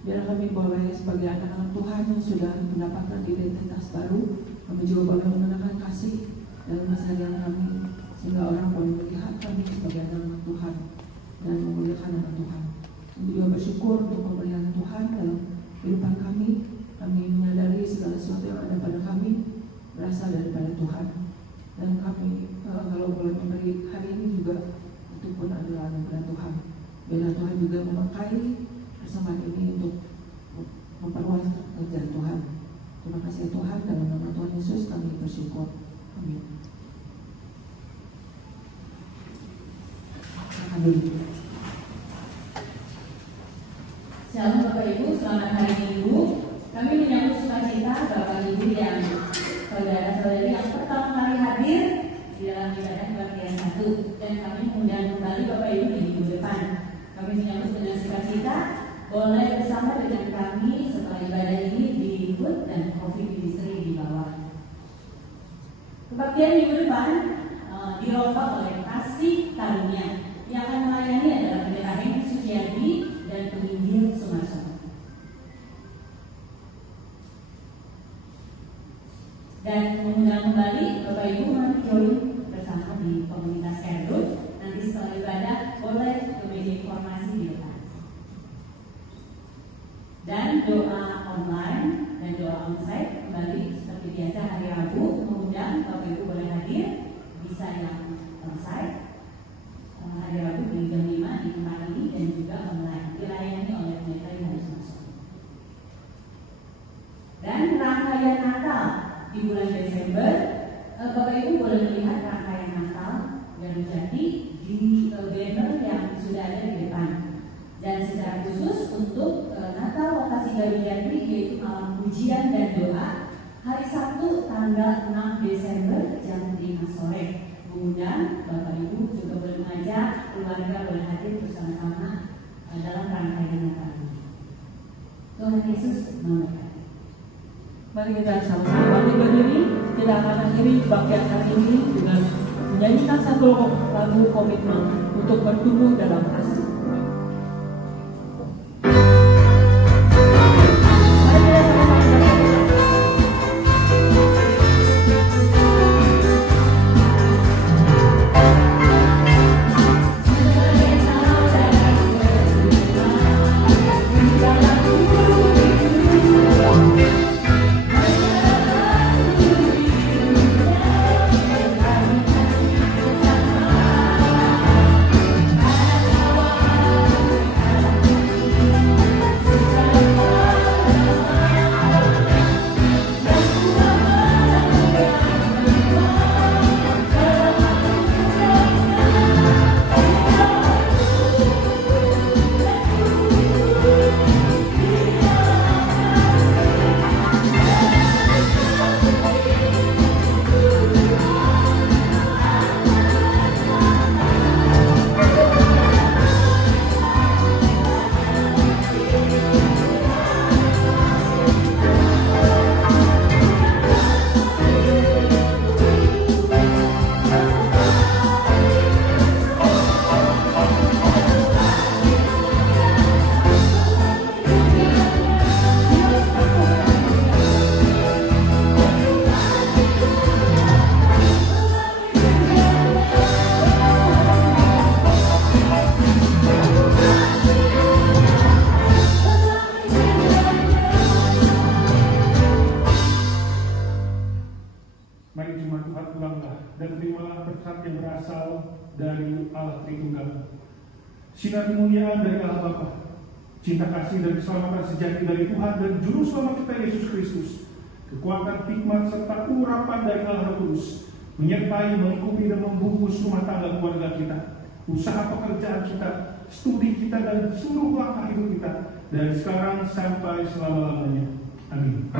biar kami boleh sebagai anak-anak Tuhan yang sudah mendapatkan identitas baru, kami juga boleh mengenakan kasih dalam keseharian kami, sehingga orang boleh melihat kami sebagai anak-anak Tuhan dan memuliakan nama Tuhan. Kami juga bersyukur untuk pemeliharaan Tuhan dalam kehidupan kami. Kami menyadari segala sesuatu yang ada pada kami berasal daripada Tuhan, dan kami kalau boleh memberi hari ini juga itu pun adalah anugerah Tuhan. Biarlah Tuhan juga memakai persembahan ini untuk memperluas kerjaan Tuhan. Terima kasih Tuhan, dalam nama Tuhan Yesus kami bersyukur. Amin. Amin. Shalom Bapak Ibu, selamat hari Minggu. Kami menyambut sukacita Bapak Ibu yang saudara-saudari yang pertama kali hadir di dalam ibadah kebaktian 1, dan kami mengundang kembali Bapak Ibu di minggu depan. Kami menyambut dengan sukacita boleh bersama dengan kami setelah ibadah ini di food dan coffee ministry di bawah. Kebaktian minggu depan dirombak oleh kasih karunia. Yang akan melayani adalah Pendeta Henry Suciadi dan penginjil Sumarsono. Dan mengundang kembali Bapak Ibu mari join bersama di komunitas Kerdut. Nanti setelah ibadah boleh ke meja informasi di depan. Dan doa online dan doa onsite kembali seperti biasa hari Rabu, mengundang Bapak Ibu boleh hadir, bisa yang onsite hari Rabu di jam 5 di tempat ini, dan juga online dilayani oleh Pendeta Henry Sumarsono. Dan rangkaian Natal di bulan Desember, Bapak Ibu boleh melihat rangkaian Natal Garuda Jati di banner yang sudah ada di depan. Dan secara khusus untuk Natal lokasi Garuda Jati, yaitu malam pujian dan doa hari Sabtu tanggal 6 Desember jam 5 sore. Mengundang Bapak Ibu juga boleh mengajak keluarga boleh hadir bersama-sama dalam rangkaian Natal ini. Tuhan Yesus memberkati. Mari kita sama-sama bangkit berdiri. Kita akan akhiri kebaktian hari ini dengan menyanyikan satu lagu komitmen untuk bertumbuh dalam kasih. Dalam dari Allah Tritunggal, sinar kemuliaan dari Allah Bapa, cinta kasih dan keselamatan sejati dari Tuhan dan Juru Selamat kita Yesus Kristus, kekuatan hikmat serta urapan dari Allah Roh Kudus menyertai, melingkupi dan membungkus rumah tangga keluarga kita, usaha pekerjaan kita, studi kita dan seluruh langkah hidup kita dari sekarang sampai selama-lamanya. Amin.